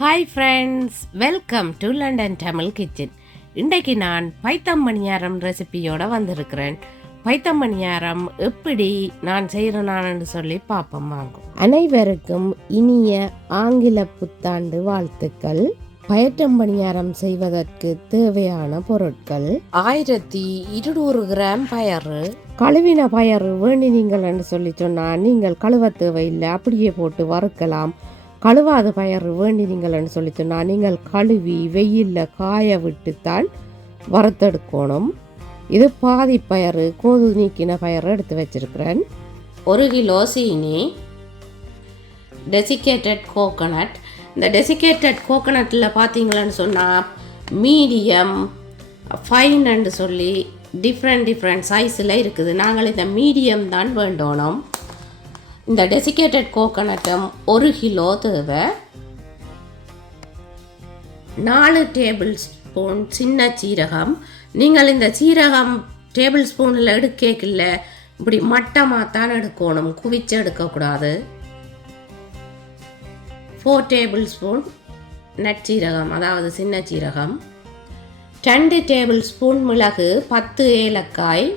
Hi friends, welcome to London Tamil kitchen. இன்றைக்கு நான் பைத்தம் பணியாரம் ரெசிபியோட வந்திருக்கிறேன். பைத்தம் பணியாரம் எப்படி நான் செய்கிறேன்னு சொல்லி பார்ப்போம் வாங்கும். அனைவருக்கும் இனிய ஆங்கில புத்தாண்டு வாழ்த்துக்கள். பயற்றம் பணியாரம் செய்வதற்கு தேவையான பொருட்கள்: 1200 கிராம் பயறு. கழுவின பயறு வேண்டினீங்கள் என்று சொல்லி சொன்னால் நீங்கள் கழுவ தேவையில்லை, அப்படியே போட்டு வறுக்கலாம். கழுவாத பயறு வேண்டினீங்கள்னு சொல்லி சொன்னால் நீங்கள் கழுவி வெயிலில் காய விட்டுத்தான் வறுத்தெடுக்கணும். இது பாதி பயறு, கோது நீக்கின பயறு எடுத்து வச்சிருக்கிறேன். 1 கிலோ சீனி, டெசிகேட்டட் கோகோனட். இந்த டெசிகேட்டட் கோகோனட்டில் பார்த்தீங்களான்னு சொன்னால் மீடியம், ஃபைன்னு சொல்லி டிஃப்ரெண்ட் சைஸில் இருக்குது. நாங்கள் இந்த மீடியம் தான் வேண்டணும். இந்த டெசிகேட்டட் கோகோனட்டும் 1 கிலோ தேவை. 4 டேபிள் ஸ்பூன் சின்ன சீரகம். நீங்கள் இந்த சீரகம் டேபிள் ஸ்பூனில் எடுக்கல, இப்படி மட்டமாக தான் எடுக்கணும், குவிச்சு எடுக்கக்கூடாது. 4 டேபிள் ஸ்பூன் நற்சீரகம், அதாவது சின்ன சீரகம். 2 டேபிள் ஸ்பூன் மிளகு, 10 ஏலக்காய்,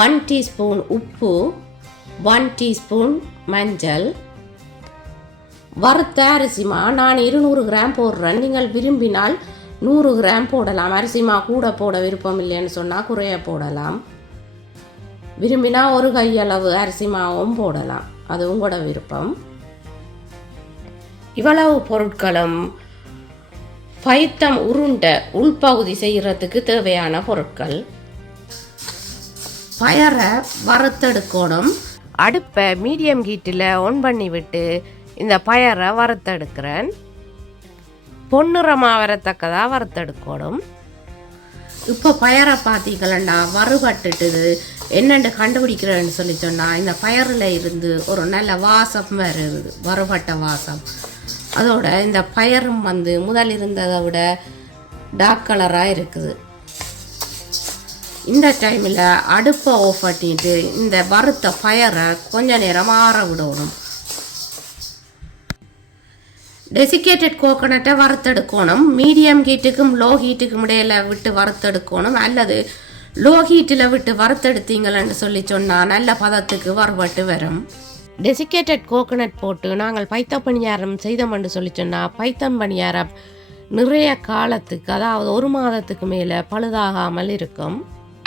1 டீஸ்பூன் உப்பு, 1 டீஸ்பூன் மஞ்சள். வறுத்த அரிசிமா நான் 200 கிராம் போடுறேன். நீங்கள் விரும்பினால் 100 கிராம் போடலாம். அரிசிமா கூட போட விருப்பம் இல்லைன்னு சொன்னால் குறைய போடலாம். விரும்பினா 1 கையளவு அரிசிமாவும் போடலாம், அது உங்களோட விருப்பம். இவ்வளவு பொருட்களும் பைத்தம் உருண்டை உள்பகுதி செய்கிறதுக்கு தேவையான பொருட்கள். பயரை வறுத்தெடுக்கணும். அடுப்பை மீடியம் ஹீட்டில் ஆன் பண்ணி விட்டு இந்த பயரை வறுத்தெடுக்கிறேன். பொன்னிறமாக வரத்தக்கதாக வறுத்தெடுக்கணும். இப்போ பயரை பார்த்தீங்களா வறுபட்டுட்டுது. என்னென்று கண்டுபிடிக்கிறேன்னு சொல்லி சொன்னால் இந்த பயரில் இருந்து ஒரு நல்ல வாசம் வருது, வறுபட்ட வாசம். அதோட இந்த பயரும் முதல் இருந்ததை விட டார்க் கலராக இருக்குது. இந்த டைமில் அடுப்பை ஆஃப் பண்ணிட்டு இந்த வறுத்த பயரை கொஞ்ச நேரம் ஆற விடணும். டெசிகேட்டட் கோகோனட்டை வறுத்தெடுக்கணும். மீடியம் ஹீட்டுக்கும் லோ ஹீட்டுக்கும் இடையில விட்டு வறுத்தெடுக்கணும், அல்லது லோ ஹீட்டில் விட்டு வறுத்தெடுத்தீங்கன்னு சொல்லி சொன்னால் நல்ல பதத்துக்கு வறுபட்டு வரும். டெசிகேட்டட் கோகோனட் போட்டு நாங்கள் பைத்தம் பணியாரம் செய்தோம்னு சொல்லி சொன்னால் பைத்தம் பணியாரம் நிறைய காலத்துக்கு, அதாவது 1 மாதத்துக்கு மேலே பழுதாகாமல் இருக்கும்.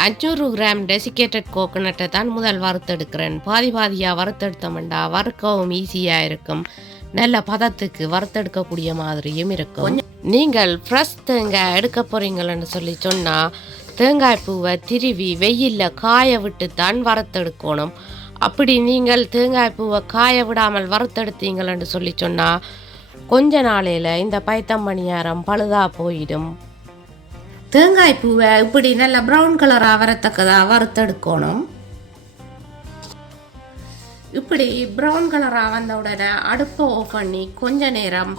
500 கிராம் டெசிகேட்டட் கோகோனட்டை தான் முதல் வறுத்தெடுக்கிறேன். பாதியாக வறுத்தெடுத்தோம்டா வறுக்கவும் ஈஸியாக இருக்கும், நல்ல பதத்துக்கு வறுத்தெடுக்கக்கூடிய மாதிரியும் இருக்கும். நீங்கள் ஃப்ரெஷ் தேங்காய் எடுக்க போகிறீங்களன்னு சொல்லி சொன்னால் தேங்காய் பூவை திருவி வெயிலில் காய விட்டு தான் வறுத்தெடுக்கணும். அப்படி நீங்கள் தேங்காய் பூவை காய விடாமல் வறுத்தெடுத்தீங்களன்னு சொல்லி சொன்னால் கொஞ்ச நாளையில் இந்த பைத்தம் பணியாரம் பழுதாக போயிடும். தேங்காய் பூவை இப்படி நல்ல ப்ரௌன் கலராக வரத்தக்கதாக வறுத்தெடுக்கணும். இப்படி ப்ரௌன் கலராக வந்த உடனே அடுப்பை ஆஃப் பண்ணி கொஞ்ச நேரம்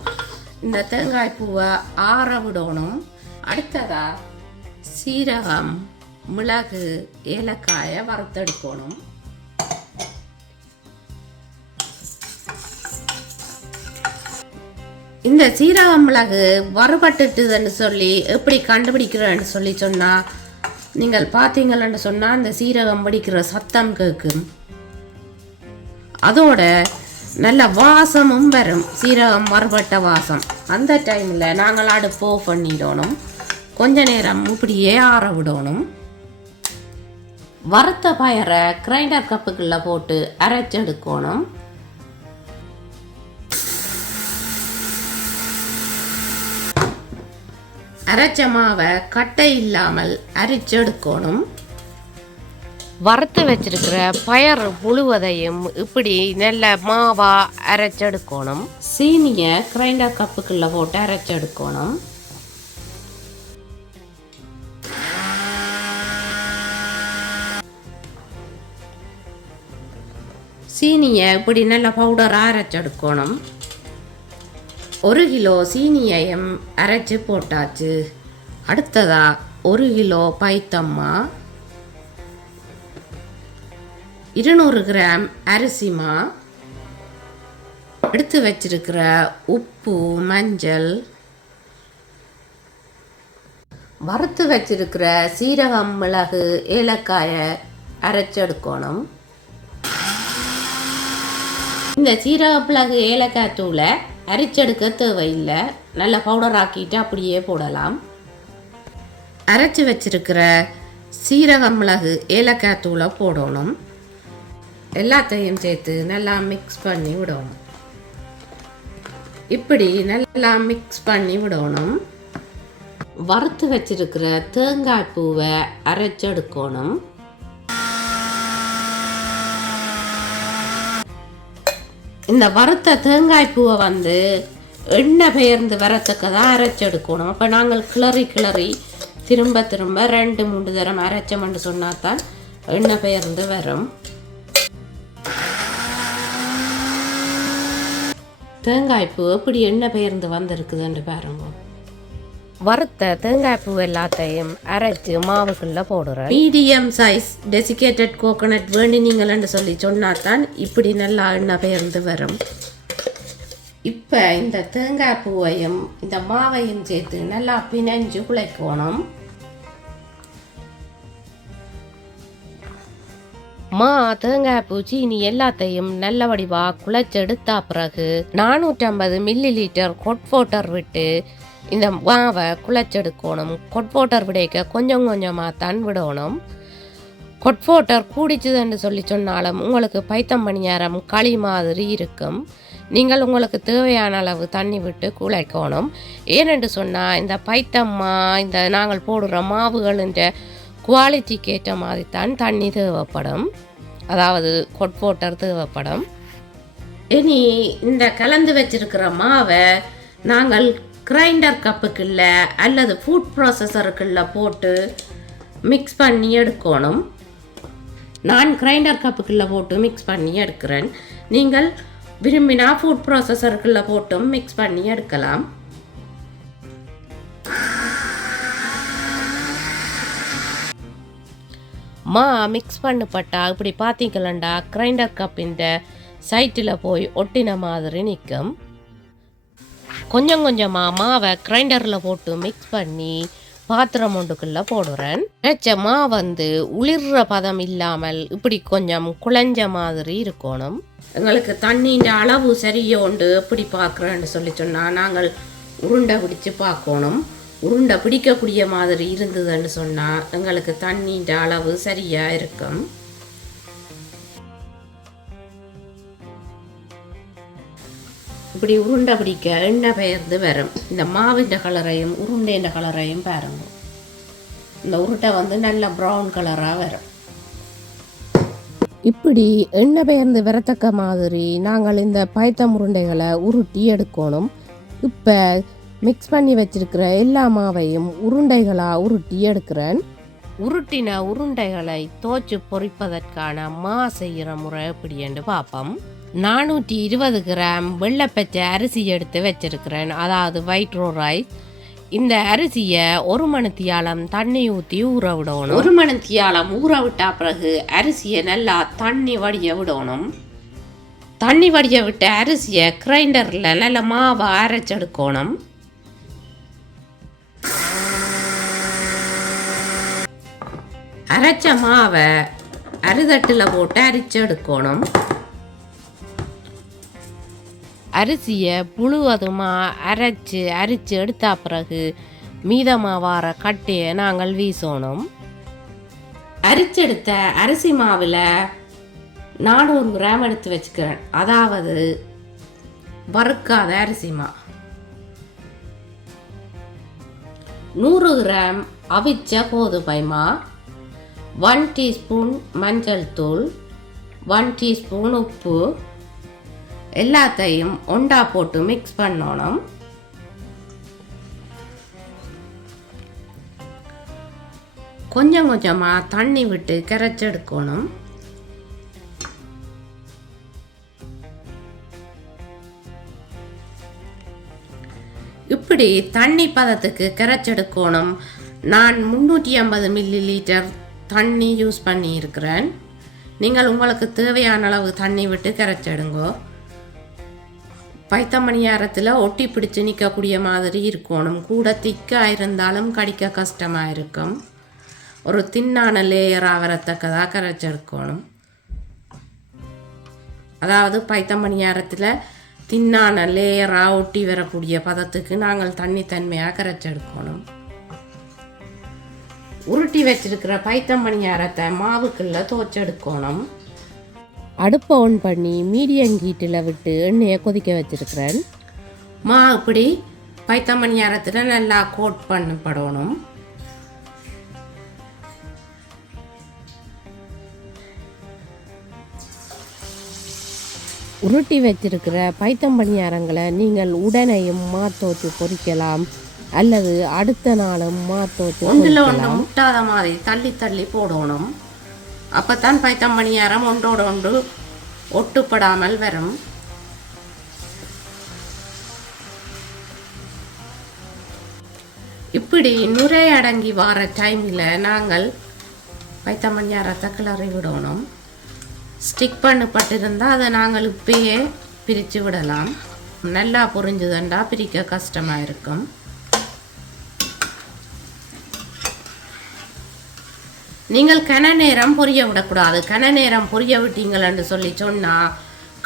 இந்த தேங்காய் பூவை ஆற விடணும். அடுத்ததாக சீரகம், மிளகு, ஏலக்காயை வறுத்தெடுக்கணும். இந்த சீரகம் மிளகு வறுபட்டுட்டுதுன்னு சொல்லி எப்படி கண்டுபிடிக்கிறேன்னு சொல்லி சொன்னால் நீங்கள் பார்த்தீங்கன்னு சொன்னால் இந்த சீரகம் படிக்கிற சத்தம் கேட்கும். அதோட நல்ல வாசமும் வரும், சீரகம் வறுபட்ட வாசம். அந்த டைமில் நாங்கள் அடுப்பு ஆஃப் பண்ணிடணும். கொஞ்ச நேரம் இப்படியே ஆற விடணும். வறுத்த பயரை கிரைண்டர் கப்புக்குள்ளே போட்டு அரைச்செடுக்கணும். அரைச்ச மாவை கட்டை இல்லாமல் அரைச்செடுக்கணும். வறுத்து வச்சிருக்கிற பயர் முழுவதையும் இப்படி நல்ல மாவா அரைச்செடுக்கணும். சீனியை கிரைண்டர் கப்புக்குள்ளே போட்டு அரைச்செடுக்கணும். சீனியை இப்படி நல்ல பவுடராக அரைச்செடுக்கணும். 1 கிலோ சீனியையும் அரைச்சி போட்டாச்சு. அடுத்ததாக 1 கிலோ பைத்தம்மா, 200 கிராம் அரிசிமா, எடுத்து வச்சிருக்கிற உப்பு, மஞ்சள், வறுத்து வச்சிருக்கிற சீரகம், மிளகு, ஏலக்காயை அரைச்செடுக்கணும். இந்த சீரக, மிளகு, ஏலக்காய் தூளை அரைச்செடுக்க தேவையில்லை, நல்லா பவுடர் ஆக்கிட்டு அப்படியே போடலாம். அரைச்சி வச்சிருக்கிற சீரகம், மிளகு, ஏலக்காய் தூளை போடணும். எல்லாத்தையும் சேர்த்து நல்லா மிக்ஸ் பண்ணி விடணும். இப்படி நல்லா மிக்ஸ் பண்ணி விடணும். வறுத்து வச்சிருக்கிற தேங்காய் பூவை அரைச்செடுக்கணும். இந்த வறுத்த தேங்காய் பூவை எண்ணெய் பெயர்ந்து வரத்துக்கு தான் அரைச்செடுக்கணும். அப்போ நாங்கள் கிளறி திரும்ப 2-3 தரம் அரைச்சோம்னு சொன்னால் தான் எண்ணெய் பெயர்ந்து வரும். தேங்காய் பூ எப்படி எண்ணெய் பெயர்ந்து வந்திருக்குதுன்னு பாருங்க. வறுத்த தேங்காய் பூ எல்லாத்தையும் அரைச்சு மாவுக்குள்ள போடுறேன். மீடியம் சைஸ் டெசிகேட்டட் கோகோனட் வேண்டினீங்கள்னு சொல்லி சொன்னாதான் இப்படி நல்லா எண்ணெய் பெயர்ந்து வரும். இப்போ இந்த தேங்காய் பூவையும் இந்த மாவையும் சேர்த்து நல்லா பிணைஞ்சு குழைக்கணும். தேங்காய் பூ, சீனி எல்லாத்தையும் நல்ல வடிவாக குழைச்செடுத்தா பிறகு 450 ml ஹாட் வாட்டர் விட்டு இந்த மாவை குழைச்செடுக்கணும். ஹாட் வாட்டர் விடைக்க கொஞ்சம் கொஞ்சமாக தான் விடணும். ஹாட் வாட்டர் கூடிச்சுதுன்னு சொல்லி சொன்னாலும் உங்களுக்கு பைத்தம் பணியாரம் களி மாதிரி இருக்கும். நீங்கள் உங்களுக்கு தேவையான அளவு தண்ணி விட்டு குழைக்கணும். ஏனென்று சொன்னால் இந்த பைத்தம்மா, இந்த நாங்கள் போடுற மாவுகளின் குவாலிட்டிக்கு ஏற்ற மாதிரி தான் தண்ணி தேவைப்படும், அதாவது ஹாட் வாட்டர் தேவைப்படும். இனி இந்த கலந்து வச்சிருக்கிற மாவை நாங்கள் கிரைண்டர் கப்புக்குள்ள அல்லது ஃபுட் ப்ராசஸருக்குள்ள போட்டு மிக்ஸ் பண்ணி எடுக்கணும். நான் கிரைண்டர் கப்புக்குள்ள போட்டு மிக்ஸ் பண்ணி எடுக்கிறேன். நீங்கள் விரும்பினா ஃபுட் ப்ராசஸருக்குள்ள போட்டும் மிக்ஸ் பண்ணி எடுக்கலாம். மிக்ஸ் பண்ணப்பட்டா இப்படி பார்த்தீங்களா கிரைண்டர் கப்பின் சைட்டில் போய் ஒட்டின மாதிரி நிற்கும். கொஞ்சம் கொஞ்சமாக மாவை கிரைண்டரில் போட்டு மிக்ஸ் பண்ணி பாத்திரம் ஒன்றுக்குள்ளே போடுறேன். அரைச்ச உளிர்ற பதம் இல்லாமல் இப்படி கொஞ்சம் குழஞ்ச மாதிரி இருக்கணும். எங்களுக்கு தண்ணியின் அளவு சரியோண்டு எப்படி பார்க்குறேன்னு சொல்லி சொன்னால் நாங்கள் உருண்டை பிடிச்சி பார்க்கணும். உருண்டை பிடிக்கக்கூடிய மாதிரி இருந்ததுன்னு சொன்னால் எங்களுக்கு தண்ணின்ற அளவு சரியாக இருக்கும். இப்படி உருண்டை பிடிக்க எண்ணெய் பெயர்ந்து வரும். இந்த மாவின்ற கலரையும் உருண்டைன்ற கலரையும் பாருங்க. இந்த உருட்டை நல்ல ப்ரௌன் கலராக வரும். இப்படி எண்ணெய் பெயர்ந்து வரத்தக்க மாதிரி நாங்கள் இந்த பைத்தம் உருண்டைகளை உருட்டி எடுக்கணும். இப்போ மிக்ஸ் பண்ணி வச்சிருக்கிற எல்லா மாவையும் உருண்டைகளாக உருட்டி எடுக்கிறேன். உருட்டின உருண்டைகளை தோச்சு பொறிப்பதற்கான செய்கிற முறை எப்படி என்று பார்ப்போம். 420 கிராம் வெள்ளைப்பச்சை அரிசி எடுத்து வச்சிருக்கிறேன், அதாவது ஒயிட் ரைஸ். இந்த அரிசியை 1 மணித்தியாலம் தண்ணி ஊற்றி ஊற விடணும். 1 மணித்தியாலம் ஊற விட்டா பிறகு அரிசியை நல்லா தண்ணி வடிய விடணும். தண்ணி வடிய விட்ட அரிசியை கிரைண்டரில் நல்ல மாவை அரைச்செடுக்கணும். அரைச்ச மாவை அரிதட்டில் போட்டு அரிச்செடுக்கணும். அரிசியை முழுவதுமாக அரிச்சு எடுத்த பிறகு மீதமாவார கட்டையை நாங்கள் வீசணும். அரிச்செடுத்த அரிசி மாவில் 400 கிராம் எடுத்து வச்சுக்கிறேன், அதாவது வறுக்காத அரிசி மா. 100 கிராம் அவிச்ச கோதுமை மா, 1 டீஸ்பூன் மஞ்சள் தூள், 1 டீஸ்பூன் உப்பு, எல்லாத்தையும் ஒண்டா போட்டு மிக்ஸ் பண்ணணும். கொஞ்சம் கொஞ்சமாக தண்ணி விட்டு கரைச்செடுக்கணும். இப்படி தண்ணி பதத்துக்கு கரைச்செடுக்கணும். நான் 350 ml தண்ணி யூஸ் பண்ணி இருக்கிறேன். நீங்கள் உங்களுக்கு தேவையான அளவு தண்ணி விட்டு கரைச்செடுங்கோ. பைத்தமணியாரத்தில் ஒட்டி பிடிச்சு நிற்கக்கூடிய மாதிரி இருக்கணும். கூட திக்காக இருந்தாலும் கடிக்க கஷ்டமாக இருக்கும். ஒரு தின்னான லேயராக வரத்தக்கதாக கரைச்செடுக்கணும். அதாவது பைத்தமணியாரத்தில் தின்னான லேயராக ஒட்டி வரக்கூடிய பதத்துக்கு நாங்கள் தன்மையாக கரைச்செடுக்கணும். உருட்டி வச்சிருக்கிற பைத்தமணியாரத்தை மாவுக்குள்ளே துவச்செடுக்கணும். அடுப்பை ஆன் பண்ணி மீடியம் ஹீட்டில் விட்டு எண்ணெயை கொதிக்க வச்சிருக்கிறேன். இப்படி பைத்தமணியாரத்தில் நல்லா கோட் பண்ணப்படணும். உருட்டி வச்சிருக்கிற பைத்தம்பணியாரங்களை நீங்கள் உடனேயும் மாத்தோச்சு பொரிக்கலாம், அல்லது அடுத்த நாளும் மாத்தோச்சு ஒன்றில் ஒன்று முட்டாத மாதிரி தள்ளி தள்ளி போடணும். அப்போத்தான் பைத்தம்பணியாரம் ஒன்றோடு ஒன்று ஒட்டுப்படாமல் வரும். இப்படி நுரை அடங்கி வர டைமில் நாங்கள் பைத்தம்பணியாரத்தை கிளறி விடணும். ஸ்டிக் பண்ணப்பட்டிருந்தால் அதை நாங்கள் இப்பயே பிரித்து விடலாம். நல்லா பொரிஞ்சுதண்டா பிரிக்க கஷ்டமாக இருக்கும். நீங்கள் கன நேரம் பொரிய விடக்கூடாது. கன நேரம் பொரிய விட்டீங்களன்னு சொல்லி சொன்னால்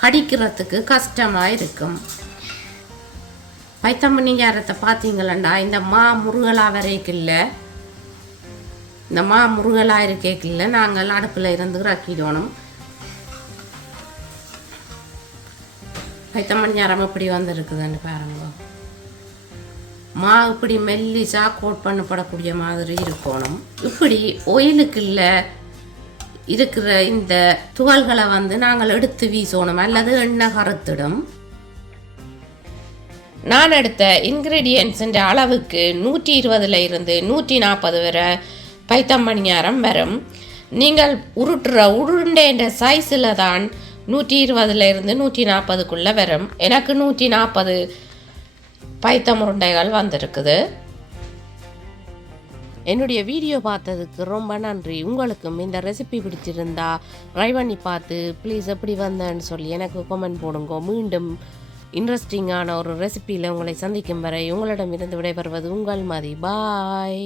கடிக்கிறதுக்கு கஷ்டமாக இருக்கும். பைத்தம்பணியாரத்தை பார்த்தீங்களா, இந்த முருகலாக வரைக்கில்ல, இந்த முருகலாக இருக்கேக்கில்ல நாங்கள் அடுப்பில் இருந்து இறக்கிடணும். பைத்தம்பணியாரம் இப்படி வந்துருக்குதுன்னு பாருங்க. இப்படி மெல்லிசா கோட் பண்ணப்படக்கூடிய மாதிரி இருக்கணும். இப்படி ஒயிலுக்குள்ள இருக்கிற இந்த துகள்களை நாங்கள் எடுத்து வீசணும், அல்லது எண்ணெய் கருத்திடும். நான் எடுத்த இன்க்ரீடியன்ட்ஸின் அளவுக்கு 120 இருந்து 140 வரை பைத்தம்பணியாரம் வரும். நீங்கள் உருட்டுற உருண்டைன்ற சைஸில் தான் 120 இருந்து 140க்குள்ளே வரும். எனக்கு 140 பைத்தம் உருண்டைகள் வந்திருக்குது. என்னுடைய வீடியோ பார்த்ததுக்கு ரொம்ப நன்றி. உங்களுக்கும் இந்த ரெசிபி பிடிச்சிருந்தா ட்ரை பண்ணி பார்த்து ப்ளீஸ் எப்படி வந்தேன்னு சொல்லி எனக்கு கமெண்ட் போடுங்க. மீண்டும் இன்ட்ரெஸ்டிங்கான ஒரு ரெசிபியில் உங்களை சந்திக்கும் வரை உங்களிடமிருந்து விடைபெறுவது உங்கள் மதி. பாய்.